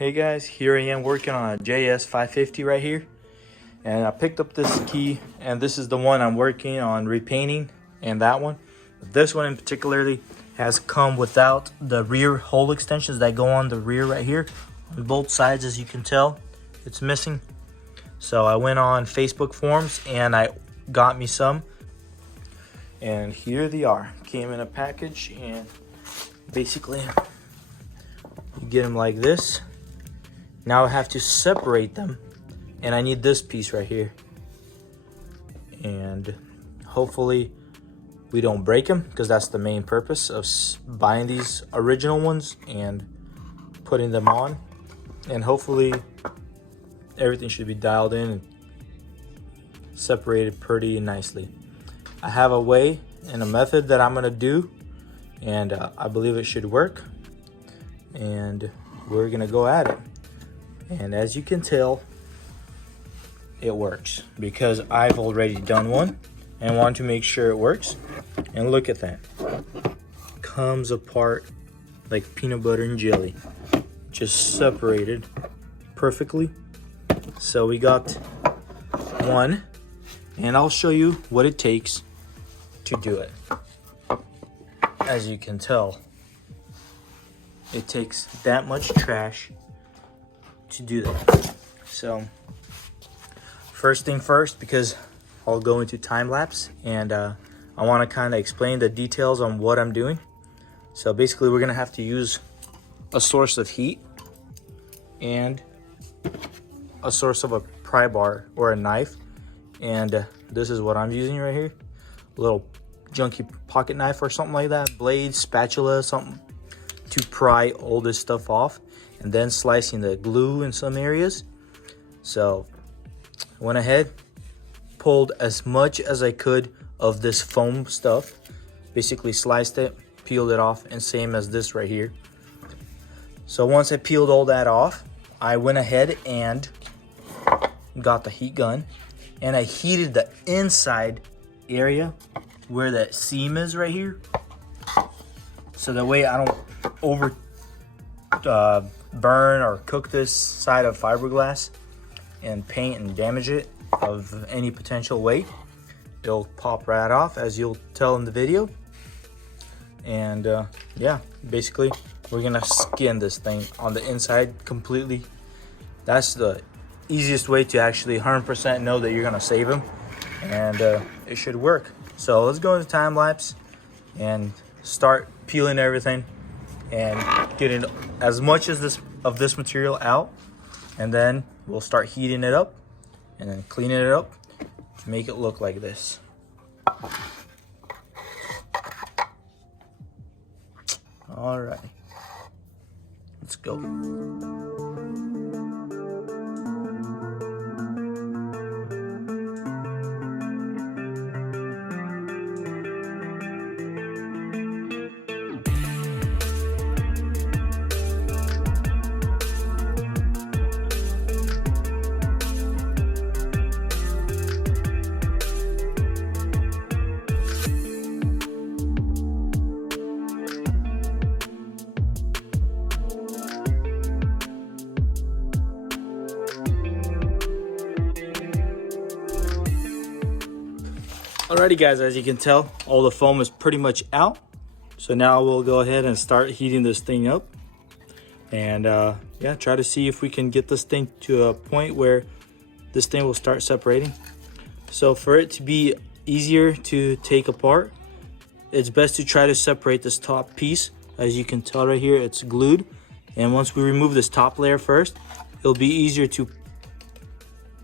Hey guys, here I am working on a Js550 right here, and I picked up this key, and this is the one I'm working on repainting, and that one. This one in particularly has come without the rear hole extensions that go on the rear right here on both sides. As you can tell, it's missing. So I went on Facebook forums and I got me some, and here they are. Came in a package, and basically you get them like this. Now I have to separate them, and I need this piece right here, and hopefully we don't break them, because that's the main purpose of buying these original ones and putting them on. And hopefully everything should be dialed in and separated pretty nicely. I have a way and a method that I'm gonna do, and I believe it should work, and we're gonna go at it. And as you can tell, it works, because I've already done one and want to make sure it works. And look at that, comes apart like peanut butter and jelly, just separated perfectly. So we got one, and I'll show you what it takes to do it. As you can tell, it takes that much trash to do that. So first thing first, because I'll go into time lapse, and I want to kind of explain the details on what I'm doing. So basically we're gonna have to use a source of heat and a source of a pry bar or a knife, and this is what I'm using right here. A little junky pocket knife or something like that, blade, spatula, something to pry all this stuff off, and then slicing the glue in some areas. So I went ahead, pulled as much as I could of this foam stuff, basically sliced it, peeled it off, and same as this right here. So once I peeled all that off, I went ahead and got the heat gun, and I heated the inside area where that seam is right here, so that way I don't over burn or cook this side of fiberglass and paint and damage it of any potential weight. It'll pop right off, as you'll tell in the video. And yeah, basically we're gonna skin this thing on the inside completely. That's the easiest way to actually 100% know that you're gonna save them, and it should work. So let's go into time lapse and start peeling everything and getting as much as this material out, and then we'll start heating it up and then cleaning it up to make it look like this. All right, let's go. Alrighty guys, as you can tell, all the foam is pretty much out. So now we'll go ahead and start heating this thing up, and yeah, try to see if we can get this thing to a point where this thing will start separating. So for it to be easier to take apart, it's best to try to separate this top piece. As you can tell right here, it's glued, and once we remove this top layer first, it'll be easier to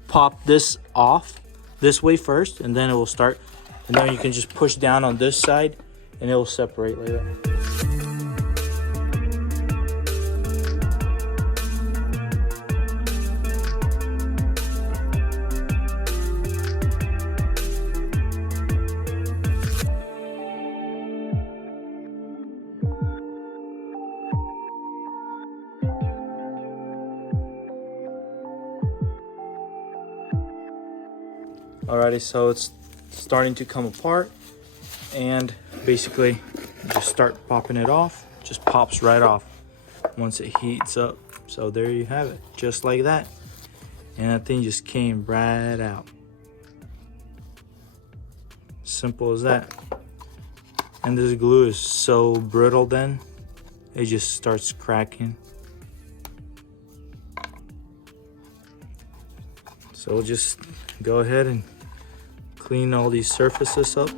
pop this off this way first, and then it will start. And then you can just push down on this side and it will separate like that. Alrighty, so it's starting to come apart, and basically just start popping it off. Just pops right off once it heats up. So there you have it, just like that. And that thing just came right out. Simple as that. And this glue is so brittle then, it just starts cracking. So we'll just go ahead and clean all these surfaces up.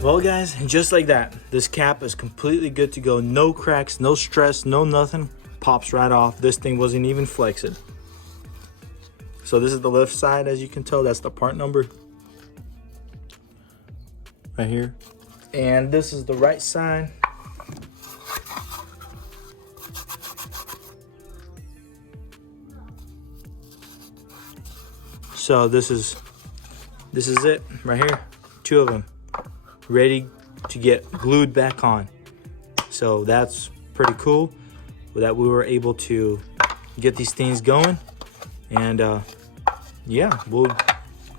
Well guys, just like that, this cap is completely good to go. No cracks, no stress, no nothing. Pops right off. This thing wasn't even flexing. So this is the left side, as you can tell. That's the part number right here. And this is the right side. So this is it right here. Two of them ready to get glued back on. So that's pretty cool that we were able to get these things going. And yeah, we'll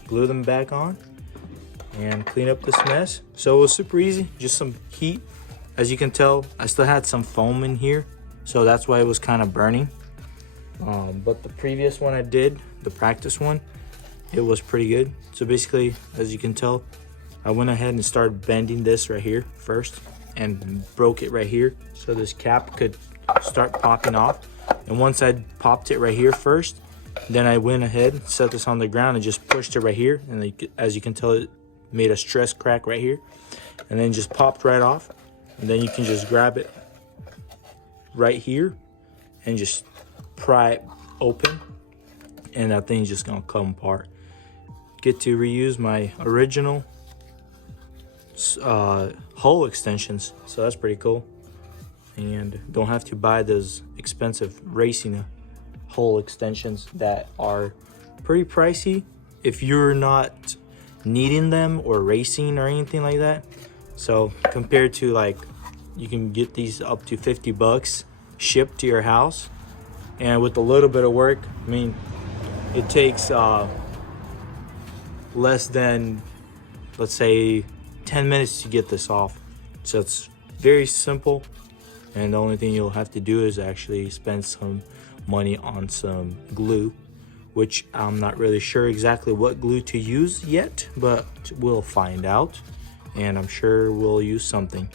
glue them back on and clean up this mess. So it was super easy, just some heat. As you can tell, I still had some foam in here, so that's why it was kind of burning. But the previous one I did, the practice one, it was pretty good. So basically, as you can tell, I went ahead and started bending this right here first and broke it right here so this cap could start popping off. And once I popped it right here first, then I went ahead, set this on the ground and just pushed it right here. And as you can tell, it made a stress crack right here and then just popped right off. And then you can just grab it right here and just pry it open, and that thing's just gonna come apart. Get to reuse my original hull extensions, so that's pretty cool. And don't have to buy those expensive racing hull extensions that are pretty pricey if you're not needing them or racing or anything like that. So compared to, like, you can get these up to 50 bucks shipped to your house, and with a little bit of work, I mean, it takes less than, let's say, 10 minutes to get this off. So it's very simple, and the only thing you'll have to do is actually spend some money on some glue, which I'm not really sure exactly what glue to use yet, but we'll find out, and I'm sure we'll use something.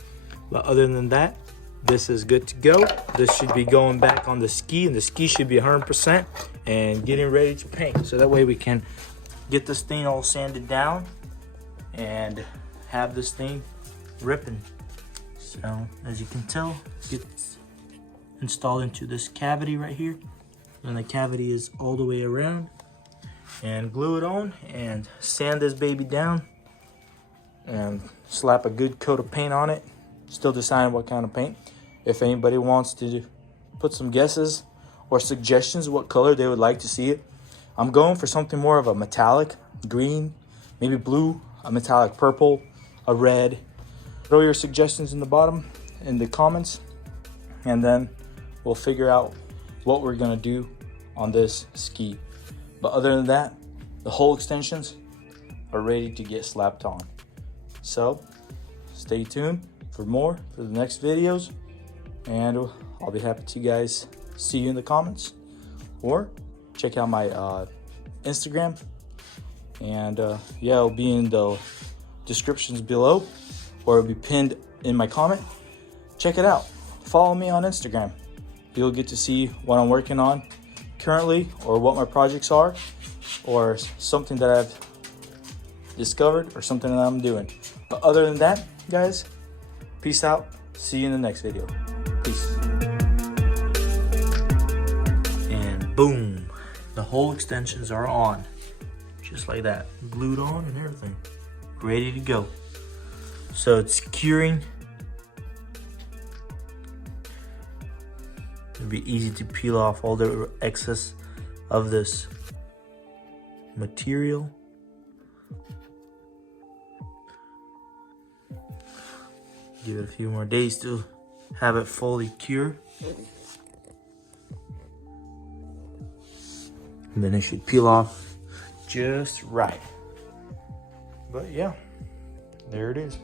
But other than that, this is good to go. This should be going back on the ski, and the ski should be 100% and getting ready to paint. So that way we can get this thing all sanded down and have this thing ripping. So as you can tell, it's installed into this cavity right here, and the cavity is all the way around. And glue it on and sand this baby down and slap a good coat of paint on it. Still deciding what kind of paint. If anybody wants to put some guesses or suggestions what color they would like to see it, I'm going for something more of a metallic green, maybe blue, a metallic purple, a red. Throw your suggestions in the bottom in the comments, and then we'll figure out what we're gonna do on this ski. But other than that, the whole extensions are ready to get slapped on. So stay tuned for more for the next videos, and I'll be happy to guys see you in the comments, or check out my Instagram, and yeah, it'll be in the descriptions below, or it'll be pinned in my comment. Check it out. Follow me on Instagram. You'll get to see what I'm working on currently, or what my projects are, or something that I've discovered, or something that I'm doing. But other than that, guys, peace out. See you in the next video. Peace. And boom, the whole extensions are on. Just like that. Glued on and everything. Ready to go. So it's curing. It'll be easy to peel off all the excess of this material. Give it a few more days to have it fully cured. And then it should peel off just right. But yeah, there it is.